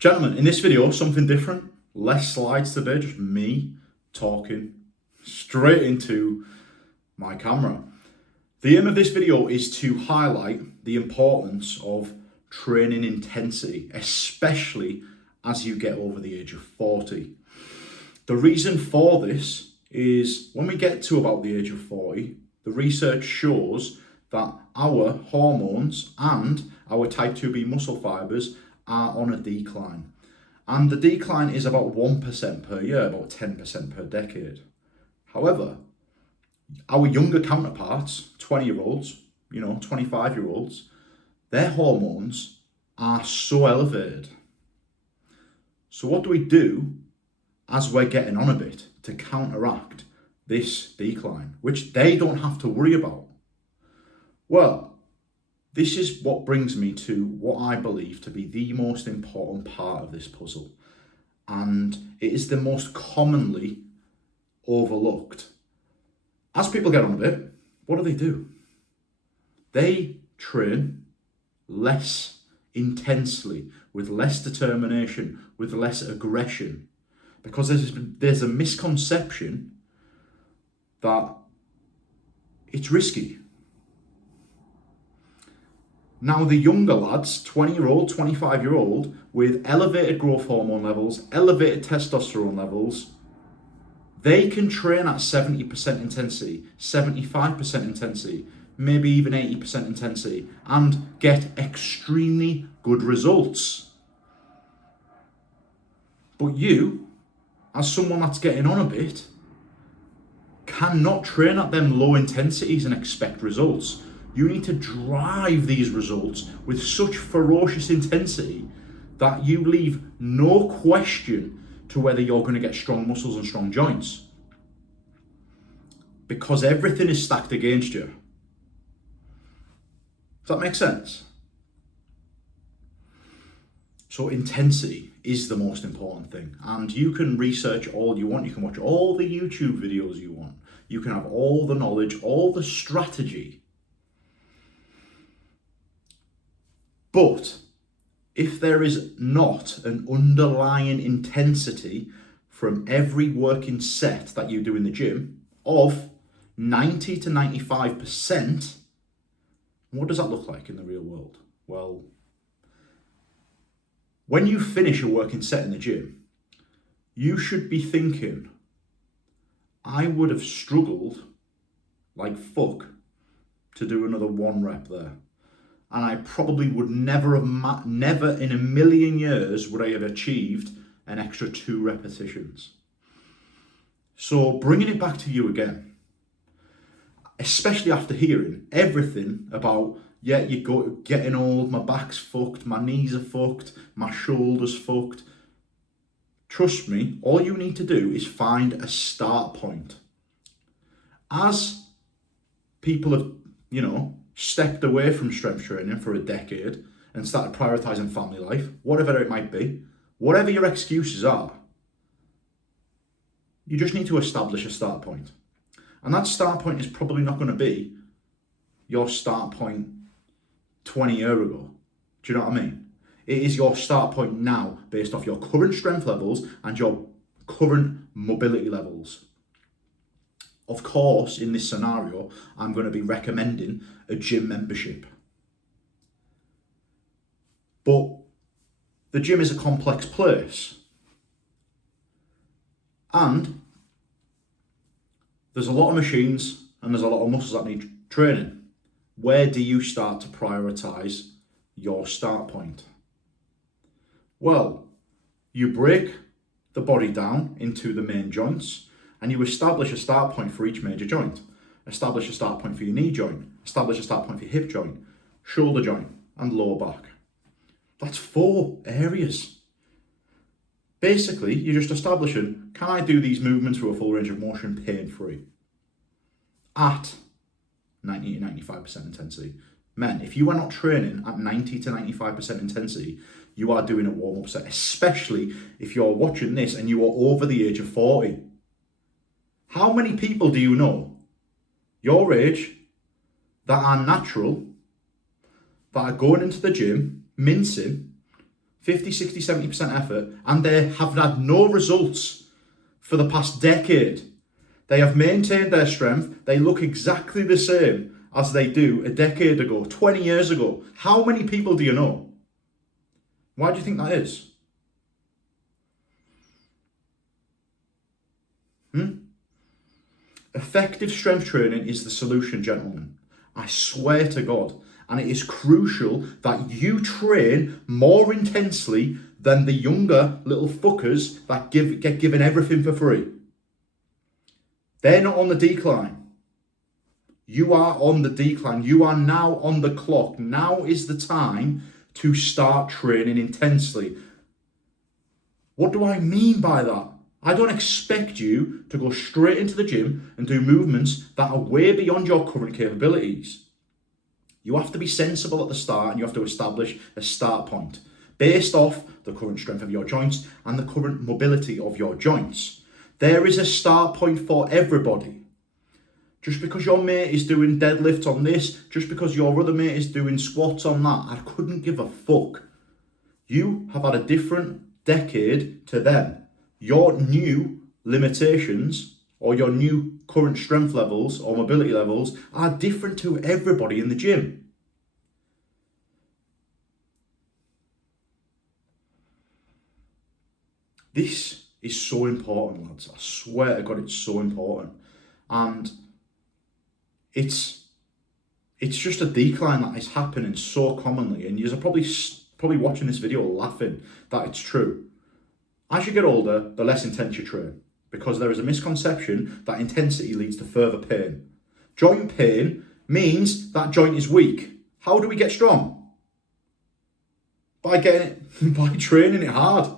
Gentlemen, in this video, something different. Less slides today, just me talking straight into my camera. The aim of this video is to highlight the importance of training intensity, especially as you get over the age of 40. The reason for this is when we get to about the age of 40, the research shows that our hormones and our type 2B muscle fibers are on a decline. And the decline is about 1% per year, about 10% per decade. However, our younger counterparts, 20-year-olds, 25-year-olds, their hormones are so elevated. So what do we do as we're getting on a bit to counteract this decline, which they don't have to worry about? Well, this is what brings me to what I believe to be the most important part of this puzzle. And it is the most commonly overlooked. As people get on a bit, what do? They train less intensely, with less determination, with less aggression. Because there's a misconception that it's risky. Now the younger lads, 20-year-old, 25-year-old, with elevated growth hormone levels, elevated testosterone levels, they can train at 70% intensity, 75% intensity, maybe even 80% intensity, and get extremely good results. But you, as someone that's getting on a bit, cannot train at them low intensities and expect results. You need to drive these results with such ferocious intensity that you leave no question to whether you're going to get strong muscles and strong joints. Because everything is stacked against you. Does that make sense? So intensity is the most important thing. And you can research all you want. You can watch all the YouTube videos you want. You can have all the knowledge, all the strategy. But if there is not an underlying intensity from every working set that you do in the gym of 90 to 95%, what does that look like in the real world? Well, when you finish a working set in the gym, you should be thinking, I would have struggled like fuck to do another 1 rep there. And I probably would never in a million years would I have achieved an extra 2 repetitions. So bringing it back to you again, especially after hearing everything about, getting old, my back's fucked, my knees are fucked, my shoulder's fucked. Trust me, all you need to do is find a start point. As people have, stepped away from strength training for a decade and started prioritizing family life, whatever it might be, whatever your excuses are, you just need to establish a start point. And that start point is probably not going to be your start point 20 years ago. Do you know what I mean? It is your start point now based off your current strength levels and your current mobility levels. Of course, in this scenario, I'm going to be recommending a gym membership. But the gym is a complex place. And there's a lot of machines and there's a lot of muscles that need training. Where do you start to prioritize your start point? Well, you break the body down into the main joints and you establish a start point for each major joint. Establish a start point for your knee joint. Establish a start point for your hip joint, shoulder joint, and lower back. That's 4 areas. Basically, you're just establishing, can I do these movements through a full range of motion pain-free? At 90 to 95% intensity. Men, if you are not training at 90 to 95% intensity, you are doing a warm-up set, especially if you're watching this and you are over the age of 40. How many people do you know your age that are natural, that are going into the gym, mincing, 50, 60, 70% effort, and they have had no results for the past decade. They have maintained their strength. They look exactly the same as they do a decade ago, 20 years ago. How many people do you know? Why do you think that is? Effective strength training is the solution, gentlemen. I swear to God. And it is crucial that you train more intensely than the younger little fuckers that get given everything for free. They're not on the decline. You are on the decline. You are now on the clock. Now is the time to start training intensely. What do I mean by that? I don't expect you to go straight into the gym and do movements that are way beyond your current capabilities. You have to be sensible at the start, and you have to establish a start point based off the current strength of your joints and the current mobility of your joints. There is a start point for everybody. Just because your mate is doing deadlifts on this, just because your other mate is doing squats on that, I couldn't give a fuck. You have had a different decade to them. Your new limitations or your new current strength levels or mobility levels are different to everybody in the gym. This is so important, lads. I swear to God, it's so important. And it's just a decline that is happening so commonly. And you're probably watching this video laughing that it's true. As you get older, the less intense you train, because there is a misconception that intensity leads to further pain. Joint pain means that joint is weak. How do we get strong? By training it hard.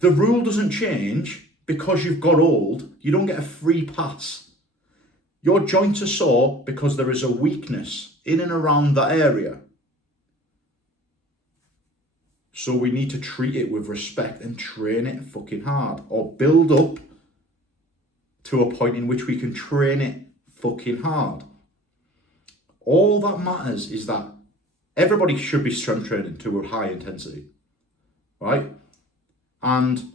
The rule doesn't change because you've got old. You don't get a free pass. Your joints are sore because there is a weakness in and around that area. So we need to treat it with respect and train it fucking hard, or build up to a point in which we can train it fucking hard. All that matters is that everybody should be strength training to a high intensity, right? And,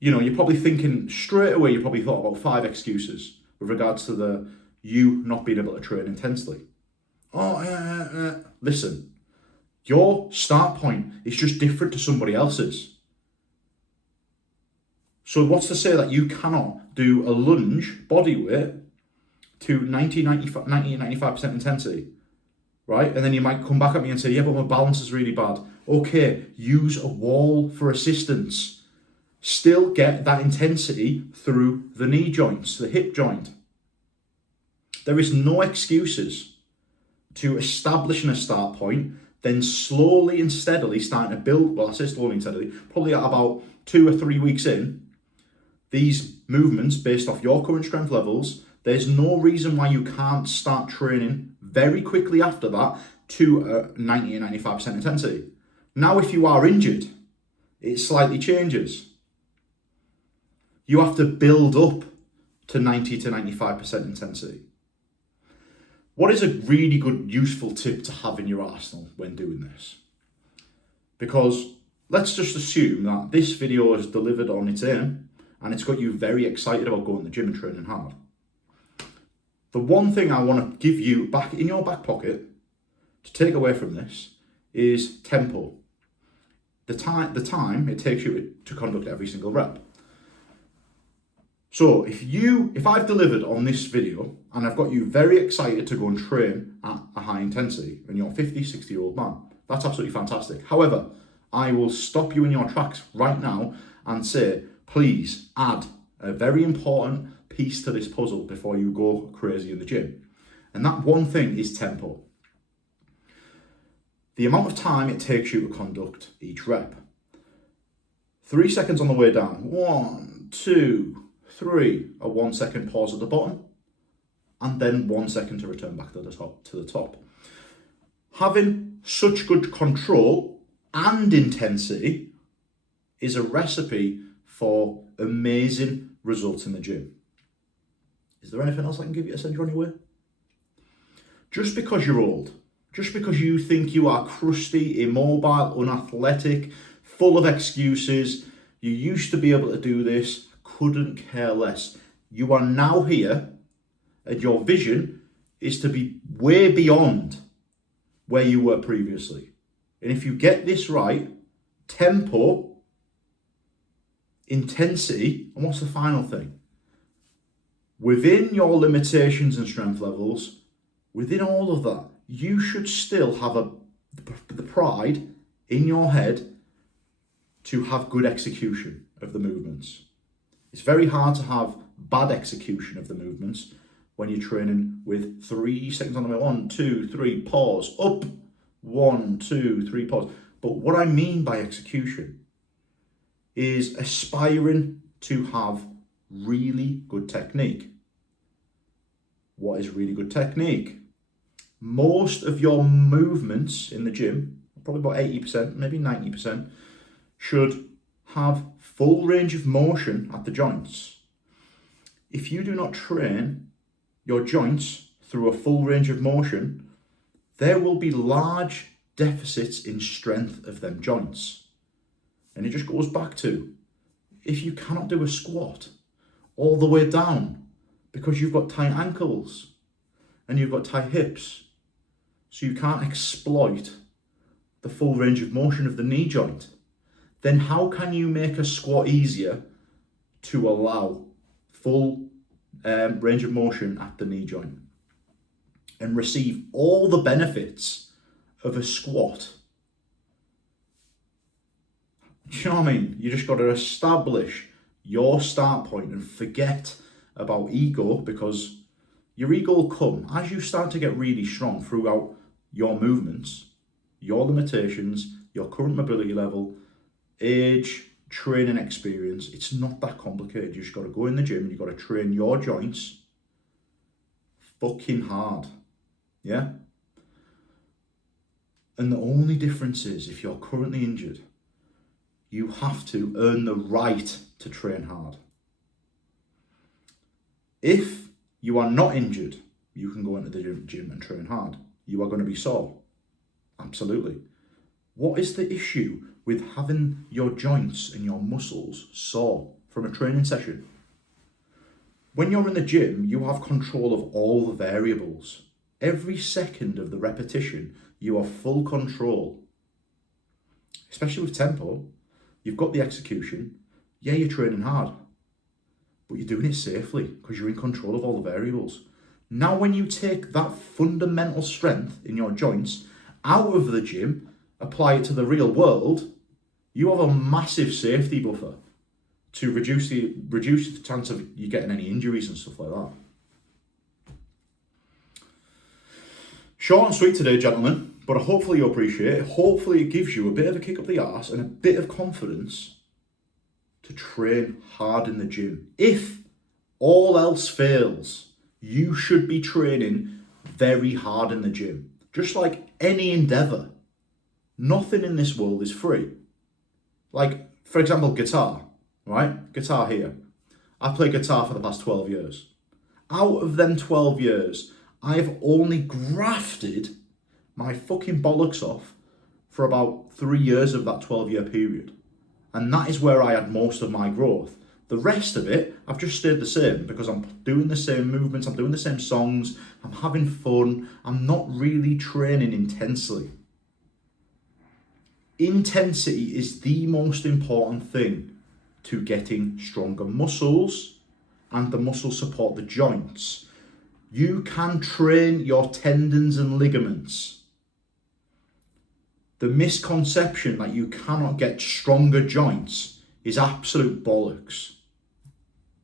you're probably thinking straight away, you probably thought about 5 excuses with regards to you not being able to train intensely. Listen. Your start point is just different to somebody else's. So what's to say that you cannot do a lunge body weight to 95% intensity, right? And then you might come back at me and say, yeah, but my balance is really bad. Okay, use a wall for assistance. Still get that intensity through the knee joints, the hip joint. There is no excuses to establishing a start point, then slowly and steadily starting to build, well, I say slowly and steadily, probably at about 2 or 3 weeks in, these movements based off your current strength levels, there's no reason why you can't start training very quickly after that to a 90 and 95% intensity. Now, if you are injured, it slightly changes. You have to build up to 90 to 95% intensity. What is a really good, useful tip to have in your arsenal when doing this? Because let's just assume that this video is delivered on its aim and it's got you very excited about going to the gym and training hard. The one thing I want to give you back in your back pocket to take away from this is tempo. The time it takes you to conduct every single rep. So if I've delivered on this video and I've got you very excited to go and train at a high intensity and you're a 50, 60-year-old man, that's absolutely fantastic. However, I will stop you in your tracks right now and say, please add a very important piece to this puzzle before you go crazy in the gym. And that one thing is tempo. The amount of time it takes you to conduct each rep. 3 seconds on the way down. 1, 2, 3, a 1 second pause at the bottom, and then 1 second to return back to the top. Having such good control and intensity is a recipe for amazing results in the gym. Is there anything else I can give you to send you on your way? Just because you're old, Just because you think you are crusty, immobile, unathletic, full of excuses, you used to be able to do this, couldn't care less. You are now here, and your vision is to be way beyond where you were previously. And if you get this right, tempo, intensity, and what's the final thing? Within your limitations and strength levels, within all of that, you should still have the pride in your head to have good execution of the movements. It's very hard to have bad execution of the movements when you're training with 3 seconds on the way. 1, 2, 3, pause, up. 1, 2, 3, pause. But what I mean by execution is aspiring to have really good technique. What is really good technique? Most of your movements in the gym, probably about 80%, maybe 90%, should have full range of motion at the joints. If you do not train your joints through a full range of motion, there will be large deficits in strength of them joints. And it just goes back to, if you cannot do a squat all the way down because you've got tight ankles and you've got tight hips, so you can't exploit the full range of motion of the knee joint, then how can you make a squat easier to allow full range of motion at the knee joint and receive all the benefits of a squat? Do you know what I mean? You just got to establish your start point and forget about ego, because your ego will come as you start to get really strong throughout your movements, your limitations, your current mobility level, age, training experience. It's not that complicated. You just got to go in the gym and you've got to train your joints fucking hard. Yeah? And the only difference is, if you're currently injured, you have to earn the right to train hard. If you are not injured, you can go into the gym and train hard. You are going to be sore. Absolutely. What is the issue with having your joints and your muscles sore from a training session? When you're in the gym, you have control of all the variables. Every second of the repetition, you have full control. Especially with tempo, you've got the execution. Yeah, you're training hard, but you're doing it safely because you're in control of all the variables. Now, when you take that fundamental strength in your joints out of the gym, apply it to the real world, you have a massive safety buffer to reduce the chance of you getting any injuries and stuff like that. Short and sweet today, gentlemen, but hopefully you appreciate it. Hopefully it gives you a bit of a kick up the arse and a bit of confidence to train hard in the gym. If all else fails, you should be training very hard in the gym. Just like any endeavor, nothing in this world is free. Like, for example, guitar, right? Guitar here. I've played guitar for the past 12 years. Out of them 12 years, I've only grafted my fucking bollocks off for about 3 years of that 12-year period. And that is where I had most of my growth. The rest of it, I've just stayed the same because I'm doing the same movements, I'm doing the same songs, I'm having fun, I'm not really training intensely. Intensity is the most important thing to getting stronger muscles, and the muscles support the joints. You can train your tendons and ligaments. The misconception that you cannot get stronger joints is absolute bollocks.